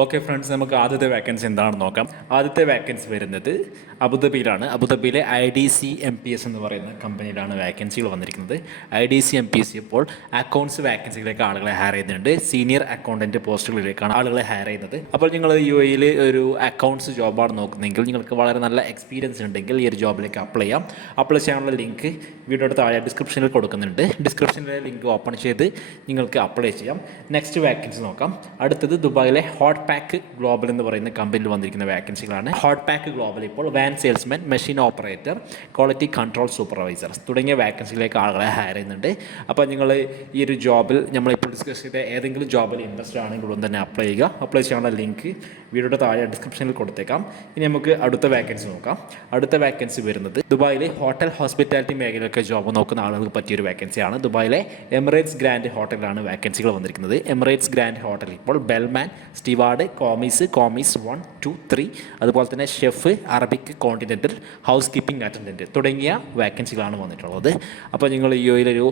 Okay friends നമുക്ക് ആദ്യത്തെ vacancy എന്താണെന്ന് നോക്കാം. ആദ്യത്തെ വാക്കൻസി വരുന്നത് അബുദാബിയിലാണ്. അബുദാബിയിലെ I D C M P S എന്ന് പറയുന്ന കമ്പനിയിലാണ് വാക്കൻസികൾ വന്നിരിക്കുന്നത്. I D C M P S ഇപ്പോൾ അക്കൗണ്ട്സ് വാക്കൻസികളിലേക്ക് ആളുകളെ ഹയർ ചെയ്യുന്നുണ്ട്. സീനിയർ അക്കൗണ്ടന്റ് പോസ്റ്റുകളിലേക്കാണ് ആളുകളെ ഹയർ ചെയ്യുന്നത്. അപ്പോൾ നിങ്ങൾ യു എയിൽ ഒരു അക്കൗണ്ട്സ് ജോബാണ് നോക്കുന്നതെങ്കിൽ നിങ്ങൾക്ക് വളരെ നല്ല എക്സ്പീരിയൻസ് ഉണ്ടെങ്കിൽ ഈ ഒരു ജോബിലേക്ക് അപ്ലൈ ചെയ്യാം. അപ്ലൈ ചെയ്യാനുള്ള ലിങ്ക് വീഡിയോയുടെ താഴെ ഡിസ്ക്രിപ്ഷനിൽ കൊടുക്കുന്നുണ്ട്. ഡിസ്ക്രിപ്ഷനിലെ ലിങ്ക് ഓപ്പൺ ചെയ്ത് നിങ്ങൾക്ക് അപ്ലൈ ചെയ്യാം. നെക്സ്റ്റ് വാക്കൻസി നോക്കാം. അടുത്തത് ദുബായിലെ ഹോട്ട് പാക്ക് ഗ്ലോബൽ എന്ന് പറയുന്ന കമ്പനിയിൽ വന്നിരിക്കുന്ന വാക്കൻസികളാണ് ഹോട്ട് പാക്ക് ഗ്ലോബൽ ഇപ്പോൾ van salesman machine operator quality control supervisor തുടങ്ങിയ വാക്കൻസികളിലേക്ക് ആളുകളെ ഹയർ ചെയ്യുന്നുണ്ട്. അപ്പോൾ നിങ്ങൾ ഈ ഒരു ജോബിൽ നമ്മളിപ്പോൾ ഡിസ്കസ് ചെയ്ത ഏതെങ്കിലും ജോബിൽ ഇൻട്രസ്റ്റ് ആണെങ്കിൽ ഉടൻ തന്നെ അപ്ലൈ ചെയ്യുക. അപ്ലൈ ചെയ്യാനുള്ള ലിങ്ക് വീഡിയോയുടെ താഴെ ഡിസ്ക്രിപ്ഷനിൽ കൊടുത്തേക്കാം. ഇനി നമുക്ക് അടുത്ത വാക്കൻസി നോക്കാം. അടുത്ത വാക്കൻസി വരുന്നത് ദുബായിലെ ഹോട്ടൽ ഹോസ്പിറ്റാലിറ്റി മേഖലയിലൊക്കെ ജോബ് നോക്കുന്ന ആളുകൾക്ക് പറ്റിയൊരു വാക്കൻസിയാണ് ദുബായിലെ എമിറേറ്റ്സ് ഗ്രാൻഡ് ഹോട്ടലിലാണ് വാക്കൻസികൾ വന്നിരിക്കുന്നത്. എമിറേറ്റ്സ് ഗ്രാൻഡ് ഹോട്ടൽ ഇപ്പോൾ bellman steward commis commis one two three അതുപോലെ തന്നെ chef Arabic continental housekeeping attendant തുടങ്ങിയ വേക്കൻസികളാണ് വന്നിട്ടുള്ളത്. അപ്പോൾ നിങ്ങൾ ഈ ഒരു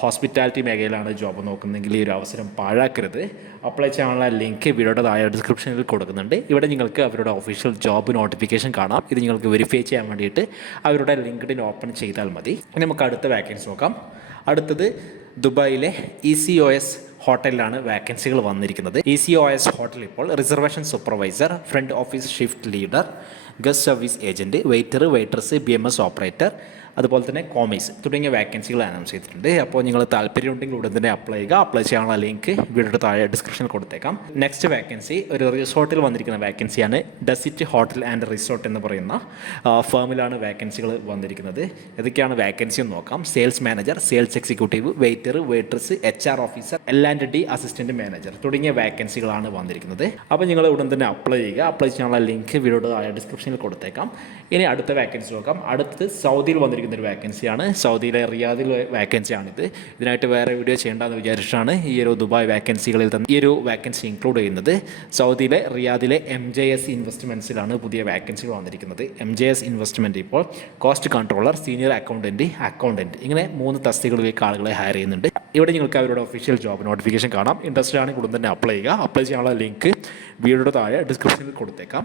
ഹോസ്പിറ്റാലിറ്റി മേഖലയിലാണ് ജോബ് നോക്കുന്നതെങ്കിൽ ഈ ഒരു അവസരം പാഴാക്കരുത്. അപ്ലൈ ചെയ്യാനുള്ള ലിങ്ക് വീഡിയോയുടെ താഴെ ഡിസ്ക്രിപ്ഷനിൽ കൊടുക്കുന്നുണ്ട്. ഇവിടെ നിങ്ങൾക്ക് അവരുടെ ഒഫീഷ്യൽ ജോബ് നോട്ടിഫിക്കേഷൻ കാണാം. ഇത് നിങ്ങൾക്ക് വെരിഫൈ ചെയ്യാൻ വേണ്ടിയിട്ട് അവരുടെ ലിങ്ക്ഡിൻ ഓപ്പൺ ചെയ്താൽ മതി. നമുക്ക് അടുത്ത വേക്കൻസി നോക്കാം. അടുത്തത് ദുബായിലെ ഇ സി ഒ എസ് ഹോട്ടലിലാണ് വാക്കൻസികൾ വന്നിരിക്കുന്നത്. E C O S hotel ഇപ്പോൾ reservation supervisor front office shift leader guest service agent waiter waiters B M S operator അതുപോലെ തന്നെ കോമേഴ്സ് തുടങ്ങിയ വാക്കൻസികൾ അനൗൺസ് ചെയ്തിട്ടുണ്ട്. അപ്പോൾ നിങ്ങൾ താല്പര്യമുണ്ടെങ്കിൽ ഉടൻ തന്നെ അപ്ലൈ ചെയ്യുക. അപ്ലൈ ചെയ്യാനുള്ള ലിങ്ക് വീഡിയോയുടെ താഴെ ഡിസ്ക്രിപ്ഷനിൽ കൊടുത്തേക്കാം. നെക്സ്റ്റ് വാക്കൻസി ഒരു റിസോർട്ടിൽ വന്നിരിക്കുന്ന വാക്കൻസിയാണ് ഡസിറ്റ് ഹോട്ടൽ ആൻഡ് റിസോർട്ട് എന്ന് പറയുന്ന ഫേമിലാണ് വാക്കൻസികൾ വന്നിരിക്കുന്നത്. ഏതൊക്കെയാണ് വാക്കൻസി എന്ന് നോക്കാം. Sales manager sales executive waiter waitress H R officer L and D assistant manager തുടങ്ങിയ വാക്കൻസികളാണ് വന്നിരിക്കുന്നത്. അപ്പോൾ നിങ്ങൾ ഉടൻ തന്നെ അപ്ലൈ ചെയ്യുക. അപ്ലൈ ചെയ്യാനുള്ള ലിങ്ക് വീഡിയോയുടെ താഴെ ഡിസ്ക്രിപ്ഷനിൽ കൊടുത്തേക്കാം. ഇനി അടുത്ത വാക്കൻസി നോക്കാം. അടുത്തത് സൗദിയിൽ വന്നിരിക്കുന്ന ഒരു വാക്കൻസിയാണ് സൗദിയിലെ റിയാദിൽ വാക്കൻസിയാണിത് ഇതിനായിട്ട് വേറെ വീഡിയോ ചെയ്യേണ്ടതെന്ന് വിചാരിച്ചിട്ടാണ് ഈ ഒരു ദുബായ് വാക്കൻസികളിൽ തന്നെ ഈ ഒരു വാക്കൻസി ഇൻക്ലൂഡ് ചെയ്യുന്നത്. സൗദിയിലെ റിയാദിലെ എം ജെ എസ് ഇൻവെസ്റ്റ്മെന്റ്സിലാണ് പുതിയ വാക്കൻസികൾ വന്നിരിക്കുന്നത്. എം ജെ എസ് ഇൻവെസ്റ്റ്മെന്റ് ഇപ്പോൾ cost controller senior accountant accountant ഇങ്ങനെ മൂന്ന് തസ്തികളിലേക്ക് ആളുകളെ ഹയർ ചെയ്യുന്നുണ്ട്. ഇവിടെ നിങ്ങൾക്ക് അവരുടെ ഒഫീഷ്യൽ ജോബ് നോട്ടിഫിക്കേഷൻ കാണാം. ഇൻട്രസ്റ്റഡ് ആണെങ്കിൽ ഉടൻ തന്നെ അപ്ലൈ ചെയ്യുക. അപ്ലൈ ചെയ്യാനുള്ള ലിങ്ക് വീഡിയോയുടെ താഴെ ഡിസ്ക്രിപ്ഷനിൽ കൊടുത്തേക്കാം.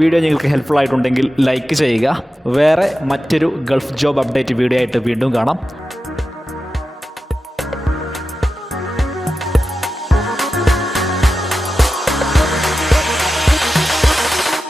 വീഡിയോ നിങ്ങൾക്ക് ഹെൽപ്ഫുൾ ആയിട്ടുണ്ടെങ്കിൽ ലൈക്ക് ചെയ്യുക. വേറെ മറ്റൊരു ഗൾഫ് ജോബ് അപ്ഡേറ്റ് വീഡിയോ ആയിട്ട് വീണ്ടും കാണാം.